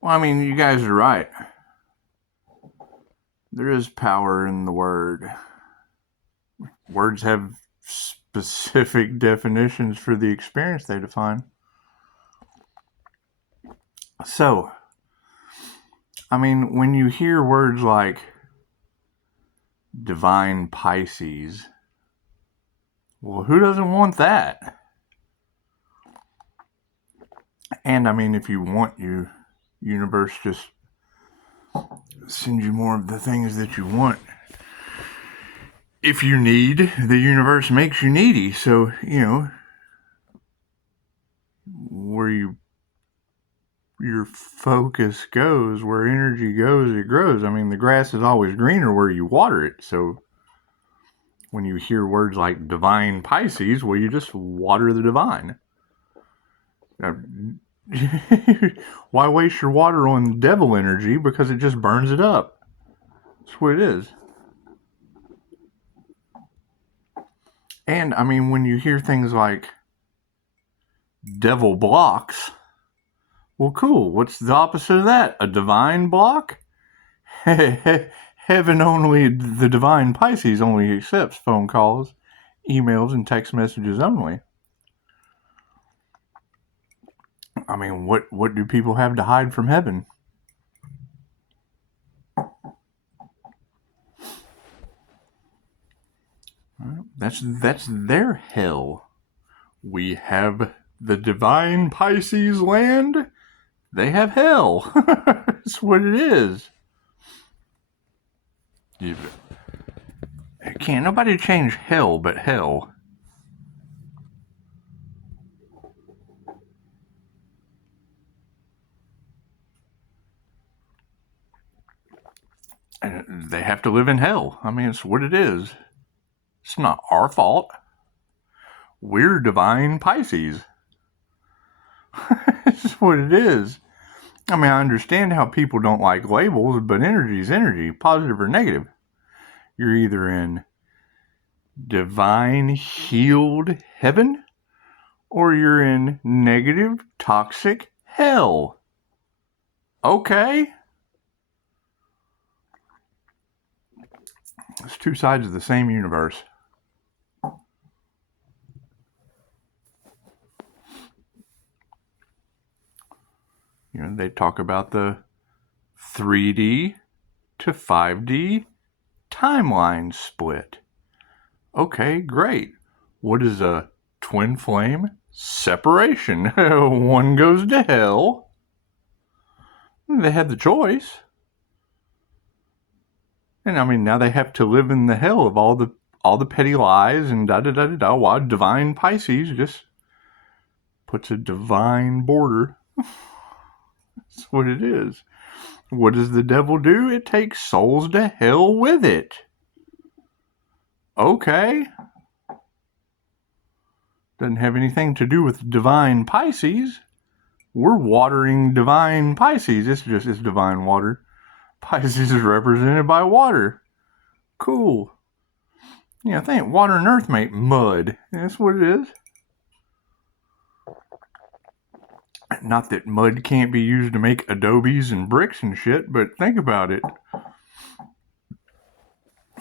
Well, I mean, you guys are right. There is power in the word. Words have specific definitions for the experience they define. So, I mean, when you hear words like divine Pisces, well, who doesn't want that? And I mean, if you want, universe just sends you more of the things that you want. If you need, the universe makes you needy. So, where your focus goes, where energy goes, it grows. I mean, the grass is always greener where you water it. So when you hear words like divine Pisces, well, you just water the divine. Now, why waste your water on devil energy? Because it just burns it up. That's what it is. And I mean, when you hear things like devil blocks, well, cool. What's the opposite of that? A divine block? Heaven only, the divine Pisces only accepts phone calls, emails, and text messages only. I mean, what do people have to hide from heaven? That's their hell. We have the divine Pisces land. They have hell. That's what it is. Can't nobody change hell but hell. And they have to live in hell. I mean, it's what it is. It's not our fault. We're divine Pisces. It's what it is. I mean, I understand how people don't like labels, but energy is energy, positive or negative. You're either in divine healed heaven or you're in negative toxic hell. Okay. It's two sides of the same universe. They talk about the 3D to 5D timeline split. Okay, great. What is a twin flame separation? One goes to hell. They had the choice. And I mean, now they have to live in the hell of all the petty lies and da-da-da-da-da, while divine Pisces just puts a divine border. That's what it is. What does the devil do? It takes souls to hell with it. Okay. Doesn't have anything to do with divine Pisces. We're watering divine Pisces. It's divine water. Pisces is represented by water. Cool. Think water and earth make mud. That's what it is. Not that mud can't be used to make adobes and bricks and shit, but think about it.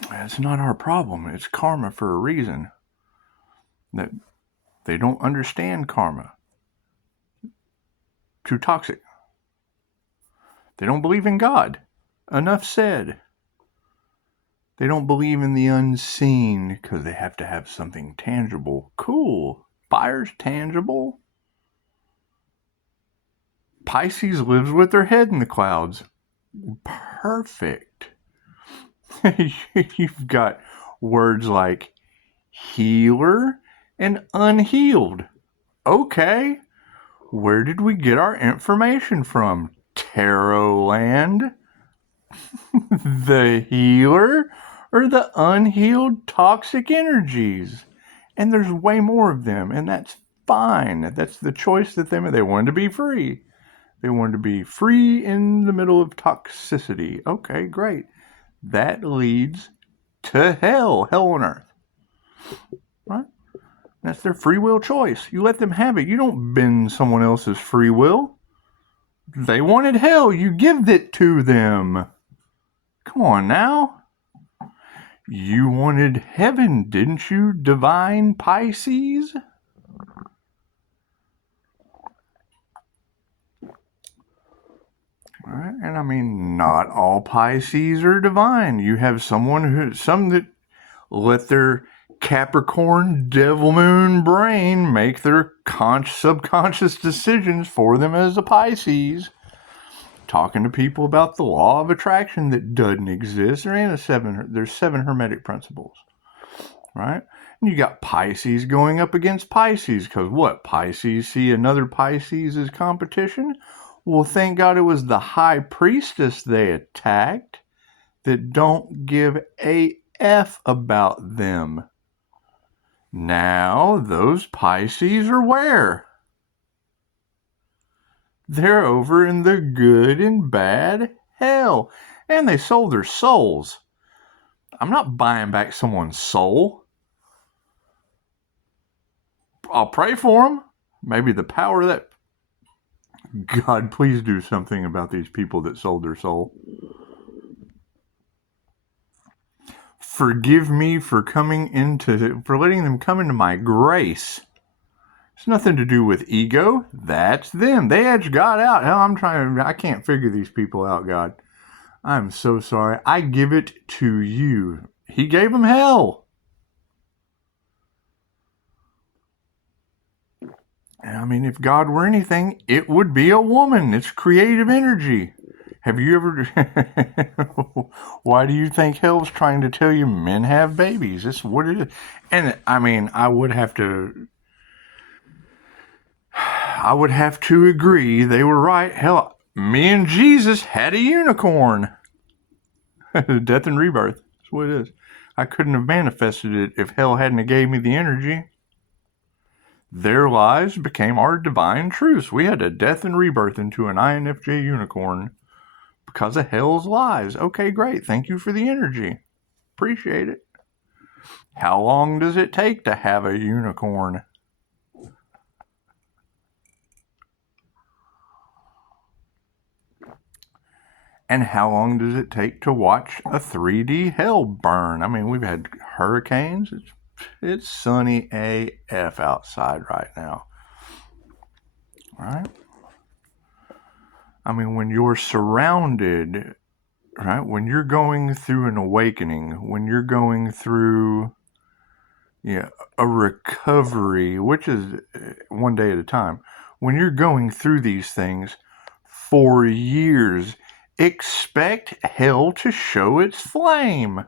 It's not our problem. It's karma for a reason. That they don't understand karma. Too toxic. They don't believe in God. Enough said. They don't believe in the unseen because they have to have something tangible. Cool. Fire's tangible. Pisces lives with their head in the clouds. Perfect. You've got words like healer and unhealed. Okay. Where did we get our information from? Tarot land? The healer or the unhealed toxic energies? And there's way more of them, and that's fine. That's the choice that they wanted to be free. They wanted to be free in the middle of toxicity. Okay, great. That leads to hell on earth. Right? That's their free will choice. You let them have it. You don't bend someone else's free will. They wanted hell. You give it to them. Come on now. You wanted heaven, didn't you, divine Pisces? All right. And I mean, not all Pisces are divine. You have some that let their Capricorn devil moon brain make their subconscious decisions for them as a Pisces. Talking to people about the law of attraction that doesn't exist. There's 7 hermetic principles, right? And you got Pisces going up against Pisces, because what? Pisces see another Pisces as competition? Well, thank God it was the high priestess they attacked that don't give a F about them. Now, those Pisces are where? They're over in the good and bad hell. And they sold their souls. I'm not buying back someone's soul. I'll pray for them. Maybe the power of that. God, please do something about these people that sold their soul. Forgive me for letting them come into my grace. It's nothing to do with ego. That's them. They edged God out. Hell, I can't figure these people out, God. I'm so sorry. I give it to you. He gave them hell. I mean, if God were anything, it would be a woman. It's creative energy. Have you ever... Why do you think hell's trying to tell you men have babies? That's what it is. And, I mean, I would have to agree. They were right. Hell, me and Jesus had a unicorn. Death and rebirth. That's what it is. I couldn't have manifested it if hell hadn't gave me the energy. Their lies became our divine truths. We had a death and rebirth into an INFJ unicorn because of hell's lies. Okay, great. Thank you for the energy. Appreciate it. How long does it take to have a unicorn? And how long does it take to watch a 3D hell burn? I mean, we've had hurricanes. It's sunny AF outside right now. Right? I mean, when you're surrounded, right? When you're going through an awakening, when you're going through a recovery, which is one day at a time, when you're going through these things for years, expect hell to show its flame.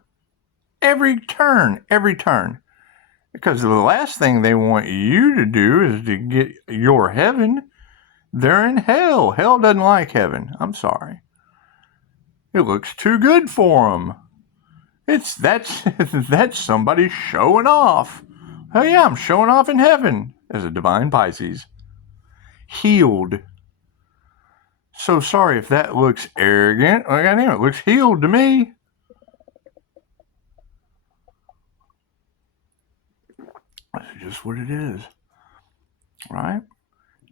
Every turn. Because the last thing they want you to do is to get your heaven. They're in hell. Hell doesn't like heaven. I'm sorry. It looks too good for them. That's somebody showing off. Oh yeah, I'm showing off in heaven as a divine Pisces. Healed. So sorry if that looks arrogant. It looks healed to me. That's just what it is. Right?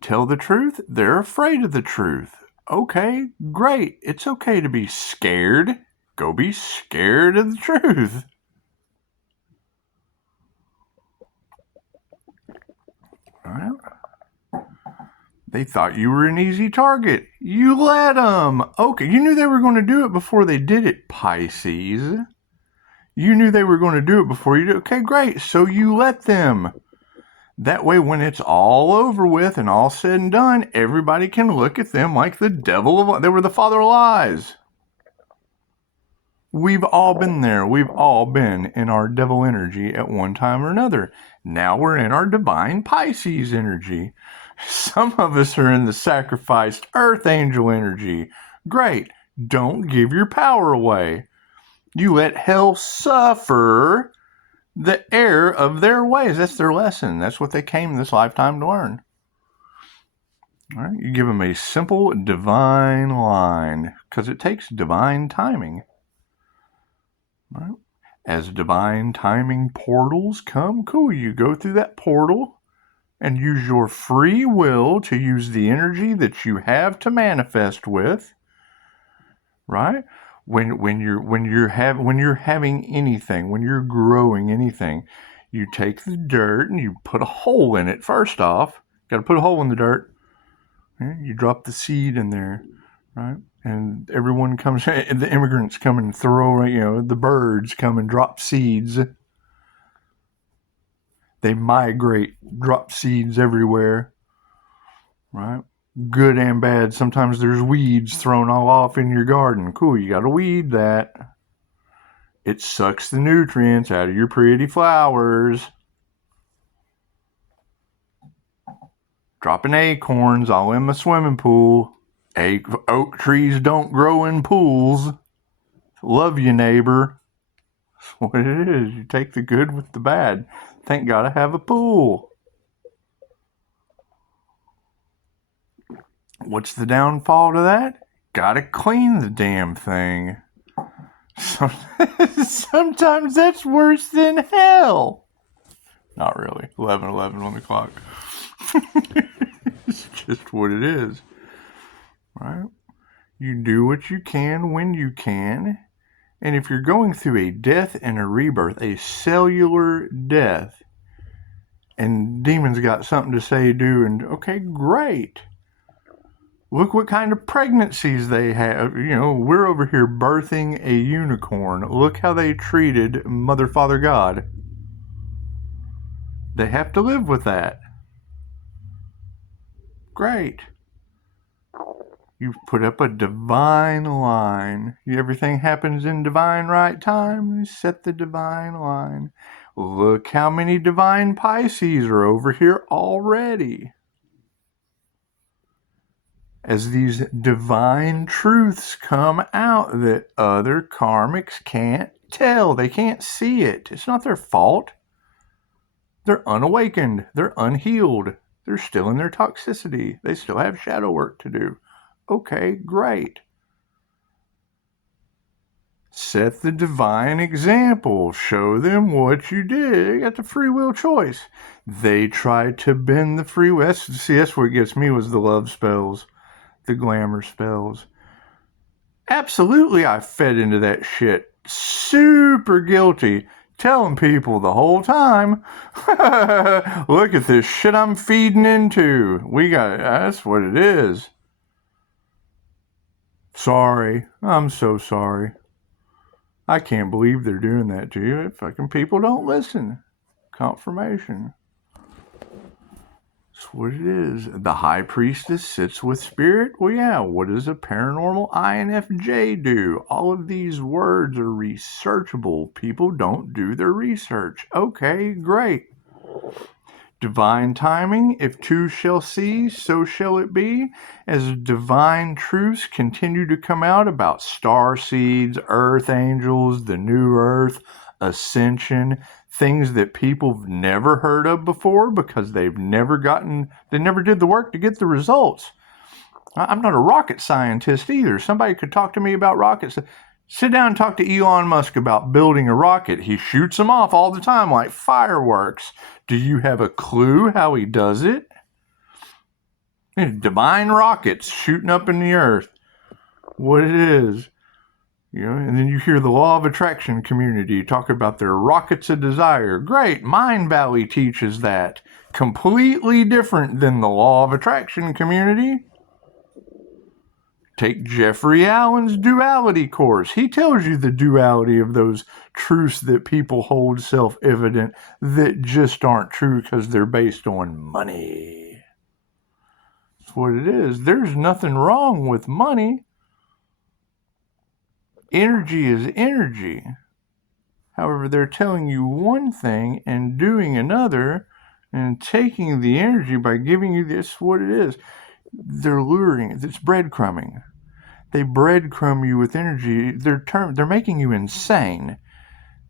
Tell the truth. They're afraid of the truth. Okay, great. It's okay to be scared. Go be scared of the truth. Right? They thought you were an easy target. You let them. Okay, you knew they were going to do it before they did it, Pisces. You knew they were going to do it before you did it. Okay, great. So you let them. That way, when it's all over with and all said and done, everybody can look at them like the devil. They were the father of lies. We've all been there. We've all been in our devil energy at one time or another. Now we're in our divine Pisces energy. Some of us are in the sacrificed earth angel energy. Great. Don't give your power away. You let hell suffer the error of their ways. That's their lesson. That's what they came this lifetime to learn. All right, you give them a simple divine line because it takes divine timing. All right. As divine timing portals come, cool. You go through that portal. and use your free will to use the energy that you have to manifest with, right? When you're having anything, when you're growing anything, you take the dirt and you put a hole in it. First off, got to put a hole in the dirt. You drop the seed in there, right? And everyone comes, the immigrants come and throw, the birds come and drop seeds. They migrate, drop seeds everywhere, right? Good and bad. Sometimes there's weeds thrown all off in your garden. Cool, you gotta weed that. It sucks the nutrients out of your pretty flowers. Dropping acorns all in my swimming pool. Oak trees don't grow in pools. Love you, neighbor. That's what it is. You take the good with the bad. Thank God I have a pool. What's the downfall to that? Gotta clean the damn thing. Sometimes that's worse than hell. Not really. 11:11 on the clock. It's just what it is. Right? You do what you can when you can. And if you're going through a death and a rebirth, a cellular death, and demons got something to say, do, and okay, great. Look what kind of pregnancies they have. We're over here birthing a unicorn. Look how they treated Mother, Father, God. They have to live with that. Great. You've put up a divine line. Everything happens in divine right time. You set the divine line. Look how many divine Pisces are over here already. As these divine truths come out that other karmics can't tell. They can't see it. It's not their fault. They're unawakened. They're unhealed. They're still in their toxicity. They still have shadow work to do. Okay, great. Set the divine example. Show them what you did. You got the free will choice. They tried to bend the free will. That's what gets me was the love spells. The glamour spells. Absolutely, I fed into that shit. Super guilty. Telling people the whole time, look at this shit I'm feeding into. That's what it is. Sorry. I'm so sorry. I can't believe they're doing that to you. Fucking people don't listen. Confirmation. That's what it is. The high priestess sits with spirit. Well, yeah, what does a paranormal INFJ do? All of these words are researchable. People don't do their research. Okay, great. Divine timing, if two shall see, so shall it be. As divine truths continue to come out about star seeds, earth angels, the new earth, ascension, things that people have never heard of before because they never did the work to get the results. I'm not a rocket scientist either. Somebody could talk to me about rockets. Sit down and talk to Elon Musk about building a rocket. He shoots them off all the time like fireworks. Do you have a clue how he does it? Divine rockets shooting up in the earth. What it is. And then you hear the law of attraction community talk about their rockets of desire. Great. Mind Valley teaches that. Completely different than the law of attraction community. Take Jeffrey Allen's duality course. He tells you the duality of those truths that people hold self-evident that just aren't true because they're based on money. That's what it is. There's nothing wrong with money. Energy is energy. However, they're telling you one thing and doing another and taking the energy by giving you this, what it is. They're luring. It's breadcrumbing. They breadcrumb you with energy. They're making you insane,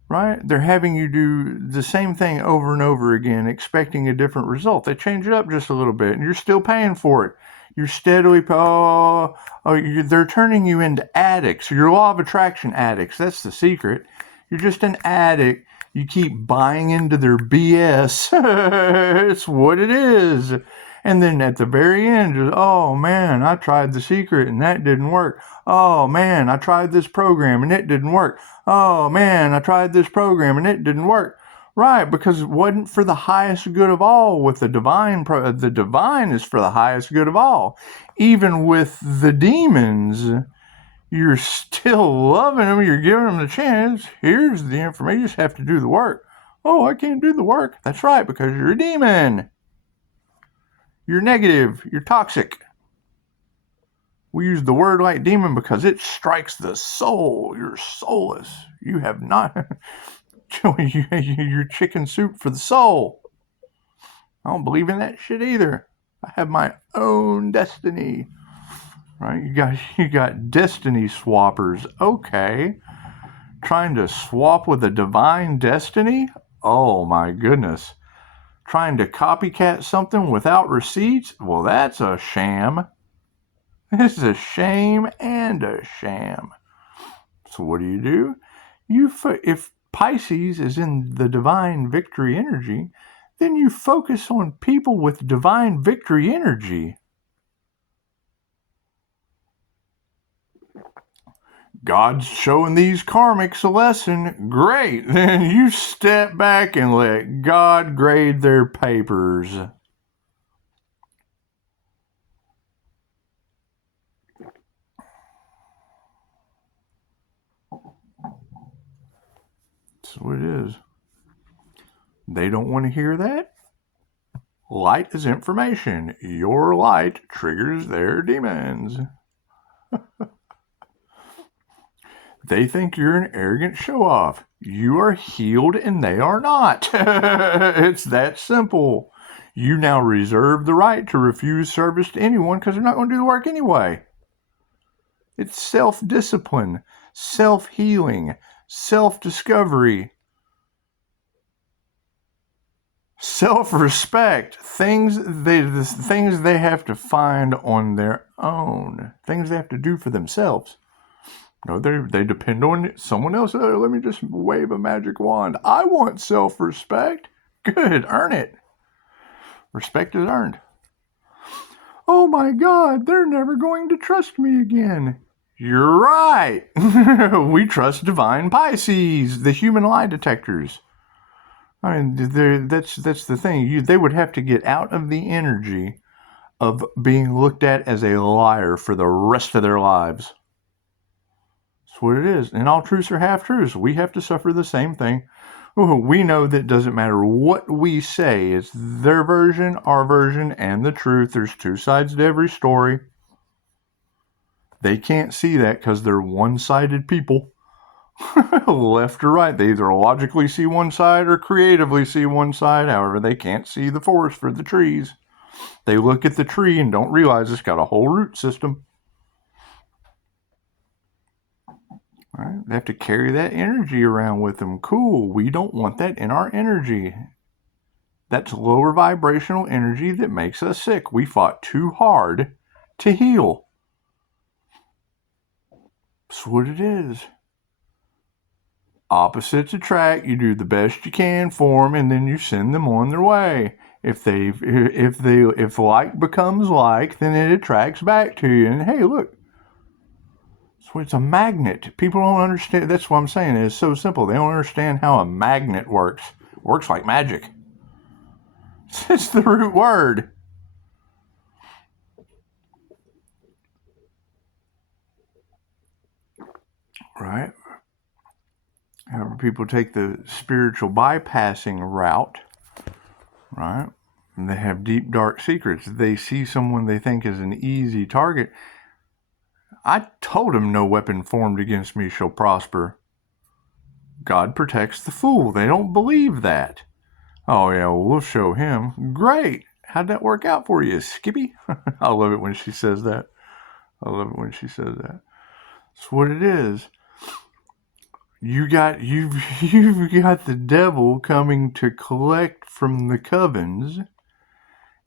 right? They're having you do the same thing over and over again, expecting a different result. They change it up just a little bit, and you're still paying for it. You're steadily, they're turning you into addicts. You're law of attraction addicts. That's the secret. You're just an addict. You keep buying into their BS. It's what it is. And then at the very end, oh man, I tried The Secret and that didn't work. Oh man, I tried this program and it didn't work. Oh man, I tried this program and it didn't work. Right, because it wasn't for the highest good of all. With the divine, the divine is for the highest good of all. Even with the demons, you're still loving them. You're giving them the chance. Here's the information. You just have to do the work. Oh, I can't do the work. That's right, because you're a demon. You're negative. You're toxic. We use the word like demon because it strikes the soul. You're soulless. You have not... You're chicken soup for the soul. I don't believe in that shit either. I have my own destiny. Right? You got destiny swappers. Okay. Trying to swap with a divine destiny? Oh my goodness. Trying to copycat something without receipts? Well, that's a sham. This is a shame and a sham. So what do? If Pisces is in the divine victory energy, then you focus on people with divine victory energy. God's showing these karmics a lesson. Great. Then you step back and let God grade their papers. That's what it is. They don't want to hear that. Light is information. Your light triggers their demons. They think you're an arrogant show-off. You are healed and they are not. It's that simple. You now reserve the right to refuse service to anyone because they're not going to do the work anyway. It's self-discipline, self-healing, self-discovery, self-respect, things they have to find on their own, things they have to do for themselves. No, they depend on someone else. Oh, let me just wave a magic wand. I want self-respect. Good, earn it. Respect is earned. Oh my God, they're never going to trust me again. You're right. We trust divine Pisces, the human lie detectors. I mean, that's the thing. They would have to get out of the energy of being looked at as a liar for the rest of their lives. That's what it is. And all truths are half-truths. We have to suffer the same thing. We know that it doesn't matter what we say. It's their version, our version, and the truth. There's two sides to every story. They can't see that because they're one-sided people. Left or right. They either logically see one side or creatively see one side. However, they can't see the forest for the trees. They look at the tree and don't realize it's got a whole root system. Right? They have to carry that energy around with them. Cool. We don't want that in our energy. That's lower vibrational energy that makes us sick. We fought too hard to heal. That's what it is. Opposites attract. You do the best you can for them, and then you send them on their way. If like becomes like, then it attracts back to you. And hey, look. So it's a magnet. People don't understand. That's what I'm saying. It's so simple. They don't understand how a magnet works. It works like magic. It's the root word. Right? However, people take the spiritual bypassing route, right? And they have deep, dark secrets. They see someone they think is an easy target. I told him no weapon formed against me shall prosper. God protects the fool. They don't believe that. Oh, yeah, well, we'll show him. Great. How'd that work out for you, Skippy? I love it when she says that. That's what it is. You've got the devil coming to collect from the covens,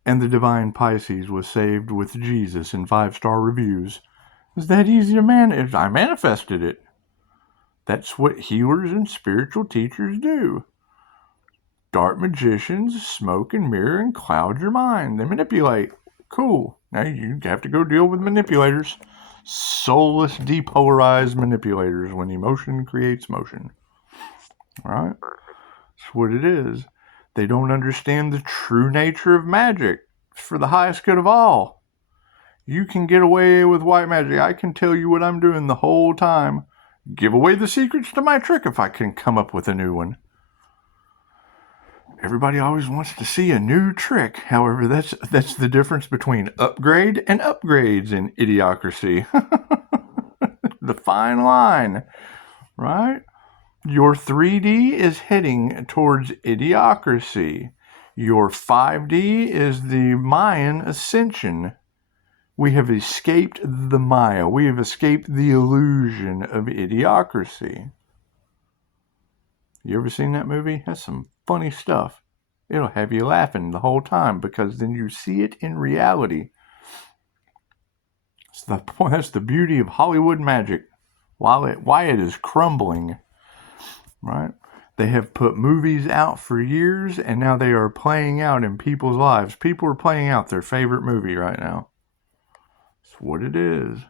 and the divine Pisces was saved with Jesus in 5-star reviews. It's that easy to manage. I manifested it. That's what healers and spiritual teachers do. Dark magicians smoke and mirror and cloud your mind. They manipulate. Cool. Now you have to go deal with manipulators. Soulless, depolarized manipulators when emotion creates motion. All right? That's what it is. They don't understand the true nature of magic. It's for the highest good of all. You can get away with white magic. I can tell you what I'm doing the whole time. Give away the secrets to my trick if I can come up with a new one. Everybody always wants to see a new trick. However, that's the difference between upgrade and upgrades in idiocracy. The fine line, right? Your 3D is heading towards idiocracy. Your 5D is the Mayan ascension. We have escaped the Maya. We have escaped the illusion of idiocracy. You ever seen that movie? That's some funny stuff. It'll have you laughing the whole time because then you see it in reality. That's the beauty of Hollywood magic. Why it is crumbling, right? They have put movies out for years, and now they are playing out in people's lives. People are playing out their favorite movie right now. That's what it is.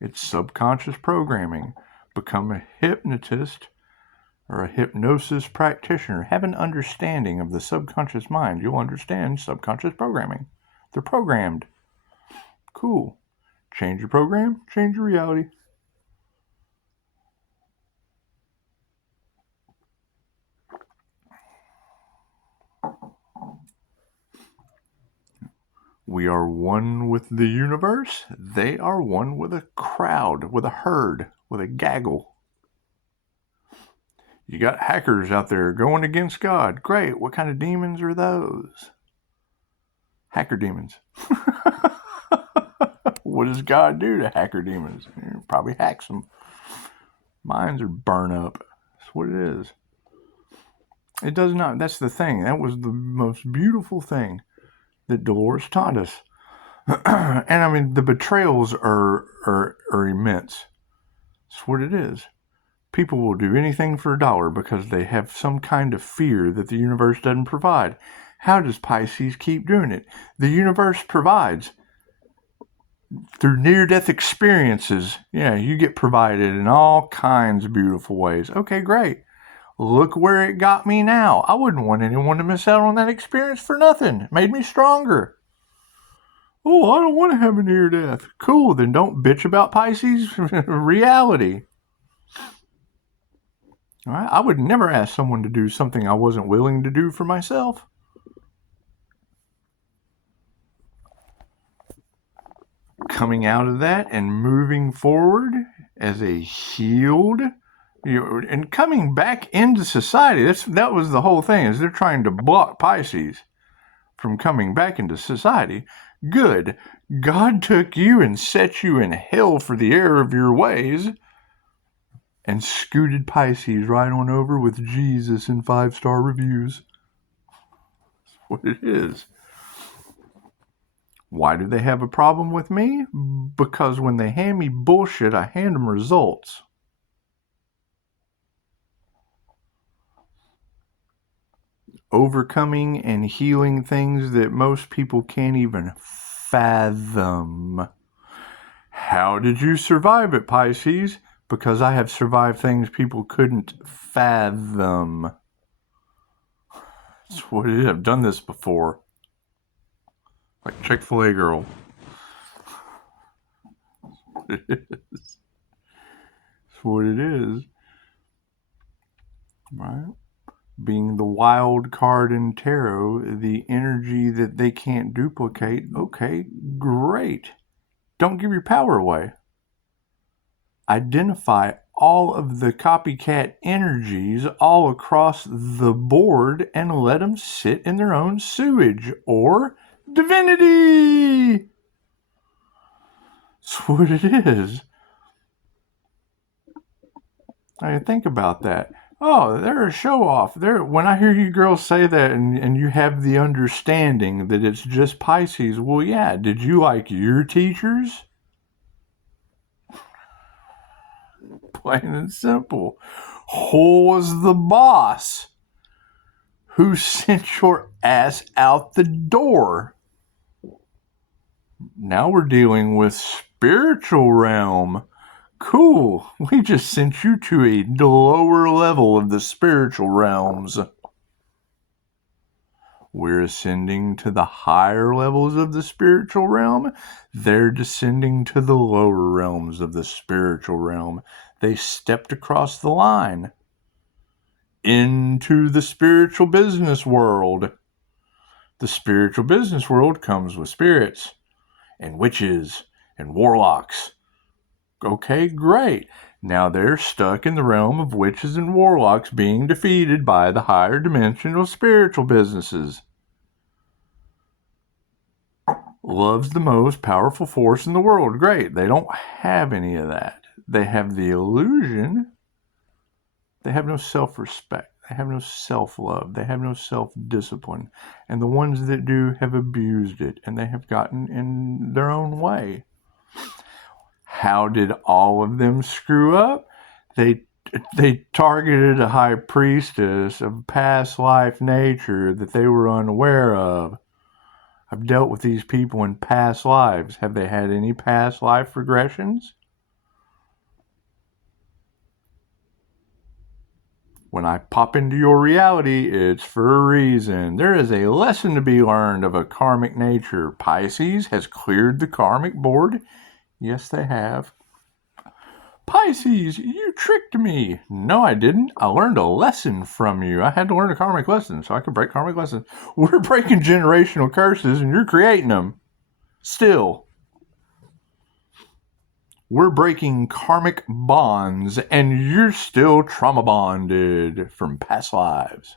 It's subconscious programming. Become a hypnotist or a hypnosis practitioner. Have an understanding of the subconscious mind. You'll understand subconscious programming. They're programmed. Cool. Change your program, change your reality. We are one with the universe. They are one with a crowd, with a herd, with a gaggle. You got hackers out there going against God. Great. What kind of demons are those? Hacker demons. What does God do to hacker demons? He probably hacks them. Minds are burn up. That's what it is. It does not. That's the thing. That was the most beautiful thing that Dolores taught us. And I mean, the betrayals are immense. That's what it is. People will do anything for $1 because they have some kind of fear that the universe doesn't provide. How does Pisces keep doing it? The universe provides. Through near-death experiences, you get provided in all kinds of beautiful ways. Okay, great. Look where it got me now. I wouldn't want anyone to miss out on that experience for nothing. It made me stronger. Oh, I don't want to have a near-death. Cool, then don't bitch about Pisces reality. All right? I would never ask someone to do something I wasn't willing to do for myself. Coming out of that and moving forward as a healed, and coming back into society. That was the whole thing, is they're trying to block Pisces from coming back into society. Good. God took you and set you in hell for the error of your ways and scooted Pisces right on over with Jesus and 5-star reviews. That's what it is. Why do they have a problem with me? Because when they hand me bullshit, I hand them results. Overcoming and healing things that most people can't even fathom. How did you survive it, Pisces? Because I have survived things people couldn't fathom. That's what it is. I've done this before. Like Chick-fil-A girl. It is. That's what it is. Right? Being the wild card in tarot, the energy that they can't duplicate. Okay, great. Don't give your power away. Identify all of the copycat energies all across the board and let them sit in their own sewage or divinity. That's what it is. I mean, think about that. Oh, they're a show-off. When I hear you girls say that and you have the understanding that it's just Pisces, well, yeah, did you like your teachers? Plain and simple. Who was the boss? Who sent your ass out the door? Now we're dealing with spiritual realm. Cool. We just sent you to a lower level of the spiritual realms. We're ascending to the higher levels of the spiritual realm. They're descending to the lower realms of the spiritual realm. They stepped across the line into the spiritual business world. The spiritual business world comes with spirits and witches and warlocks. Okay, great. Now they're stuck in the realm of witches and warlocks being defeated by the higher dimensional spiritual businesses. Love's the most powerful force in the world. Great. They don't have any of that. They have the illusion. They have no self-respect. They have no self-love. They have no self-discipline. And the ones that do have abused it, and they have gotten in their own way. How did all of them screw up? They targeted a high priestess of past life nature that they were unaware of. I've dealt with these people in past lives. Have they had any past life regressions? When I pop into your reality, it's for a reason. There is a lesson to be learned of a karmic nature. Pisces has cleared the karmic board. Yes, they have. Pisces, you tricked me. No, I didn't. I learned a lesson from you. I had to learn a karmic lesson so I could break karmic lessons. We're breaking generational curses and you're creating them. Still. We're breaking karmic bonds and you're still trauma bonded from past lives.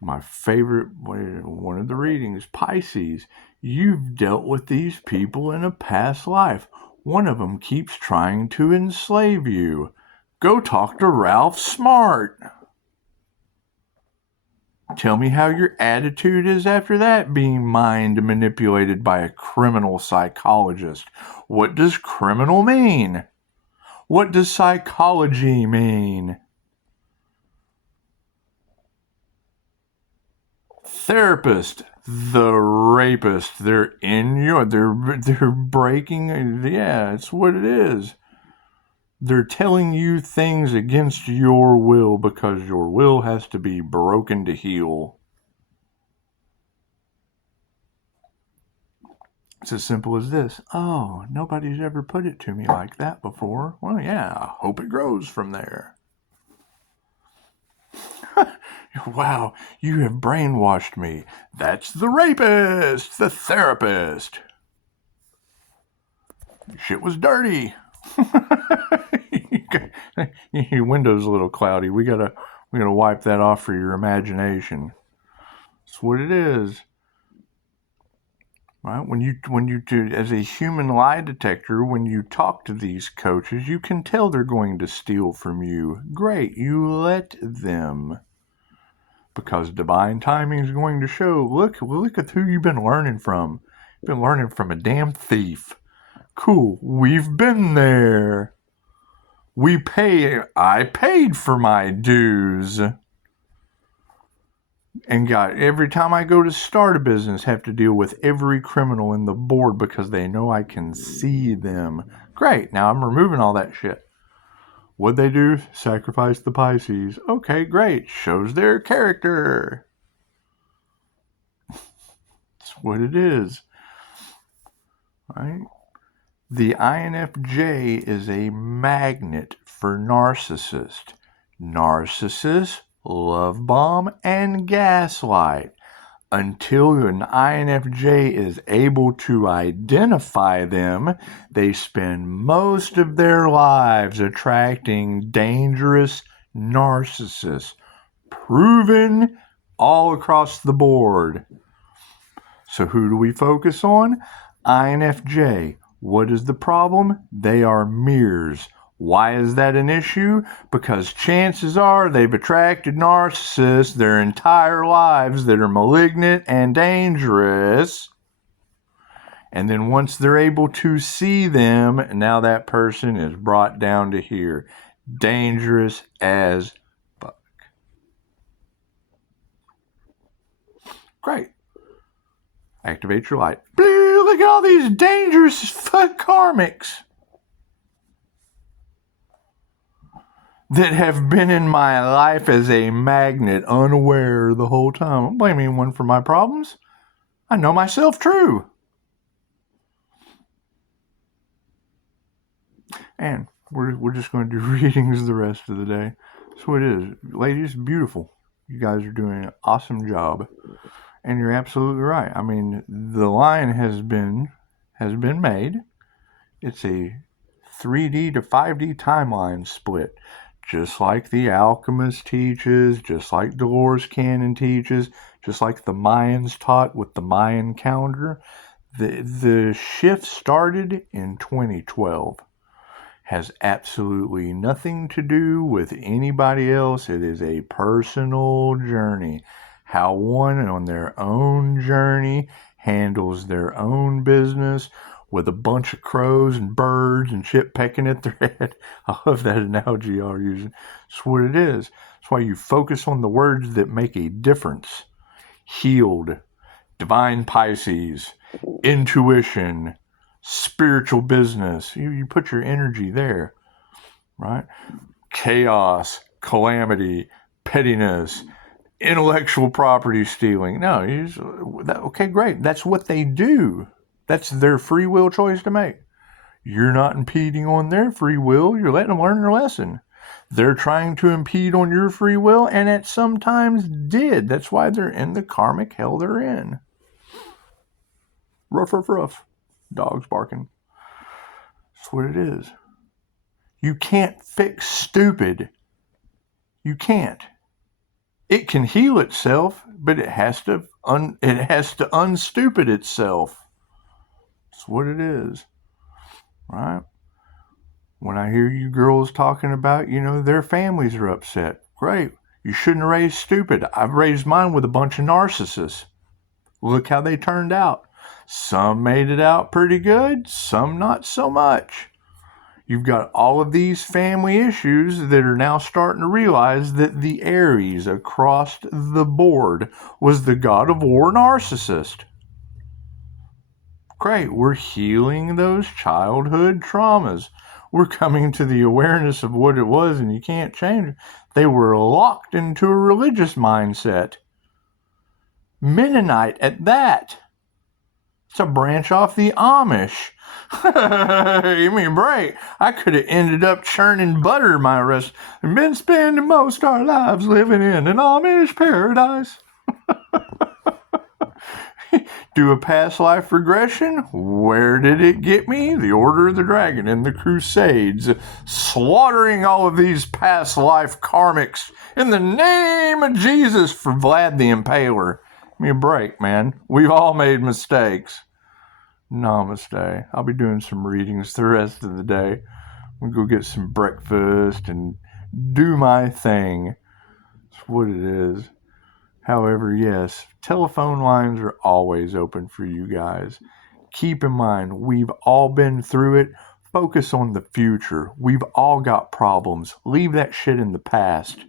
My favorite, one of the readings, Pisces. You've dealt with these people in a past life. One of them keeps trying to enslave you. Go talk to Ralph Smart. Tell me how your attitude is after that, being mind manipulated by a criminal psychologist. What does criminal mean? What does psychology mean? Therapist, the rapist. They're breaking. Yeah, it's what it is. They're telling you things against your will because your will has to be broken to heal. It's as simple as this. Oh, nobody's ever put it to me like that before. Well, yeah, I hope it grows from there. Wow, you have brainwashed me. That's the rapist, the therapist. Shit was dirty. Your window's a little cloudy. We gotta wipe that off for your imagination. That's what it is. Right? When you do, as a human lie detector, when you talk to these coaches, you can tell they're going to steal from you. Great, you let them. Because divine timing is going to show. Look at who you've been learning from. You've been learning from a damn thief. Cool, we've been there. I paid for my dues. And every time I go to start a business, have to deal with every criminal in the board because they know I can see them. Great, now I'm removing all that shit. What'd they do? Sacrifice the Pisces. Okay, great. Shows their character. That's what it is. Right? The INFJ is a magnet for narcissists. Narcissists love bomb and gaslight. Until an INFJ is able to identify them, they spend most of their lives attracting dangerous narcissists, proven all across the board. So who do we focus on? INFJ. What is the problem? They are mirrors. Why is that an issue? Because chances are they've attracted narcissists their entire lives that are malignant and dangerous. And then once they're able to see them, now that person is brought down to here. Dangerous as fuck. Great. Activate your light. Look at all these dangerous fuck karmics that have been in my life as a magnet, unaware the whole time. I'm blaming anyone for my problems. I know myself true. And we're just going to do readings the rest of the day. That's what it is. Ladies, beautiful. You guys are doing an awesome job. And you're absolutely right. I mean, the line has been made. It's a 3D to 5D timeline split. Just like the Alchemist teaches, just like Dolores Cannon teaches, just like the Mayans taught with the Mayan calendar. The shift started in 2012. Has absolutely nothing to do with anybody else. It is a personal journey. How one on their own journey handles their own business with a bunch of crows and birds and shit pecking at their head. I love that analogy y'all are using. That's what it is. That's why you focus on the words that make a difference. Healed, divine Pisces, intuition, spiritual business. You put your energy there, right? Chaos, calamity, pettiness, intellectual property stealing. No, okay, great. That's what they do. That's their free will choice to make. You're not impeding on their free will. You're letting them learn their lesson. They're trying to impede on your free will, and it sometimes did. That's why they're in the karmic hell they're in. Ruff, ruff, ruff. Dogs barking. That's what it is. You can't fix stupid. You can't. It can heal itself, but it has to unstupid itself. That's what it is. Right? When I hear you girls talking about, their families are upset. Great. You shouldn't have raised stupid. I've raised mine with a bunch of narcissists. Look how they turned out. Some made it out pretty good, some not so much. You've got all of these family issues that are now starting to realize that the Aries across the board was the god of war narcissist. Great, we're healing those childhood traumas. We're coming to the awareness of what it was, and you can't change it. They were locked into a religious mindset. Mennonite at that. It's a branch off the Amish. Give me a break. I could have ended up churning butter my rest and been spending most our lives living in an Amish paradise. Do a past life regression? Where did it get me? The Order of the Dragon and the Crusades, slaughtering all of these past life karmics in the name of Jesus for Vlad the Impaler. Give me a break, man. We've all made mistakes. Namaste. I'll be doing some readings the rest of the day. I'm going to go get some breakfast and do my thing. That's what it is. However, yes, telephone lines are always open for you guys. Keep in mind, we've all been through it. Focus on the future. We've all got problems. Leave that shit in the past.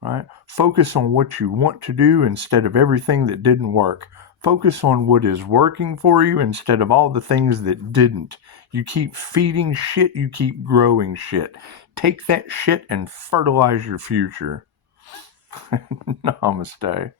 Right? Focus on what you want to do instead of everything that didn't work. Focus on what is working for you instead of all the things that didn't. You keep feeding shit, you keep growing shit. Take that shit and fertilize your future. Namaste.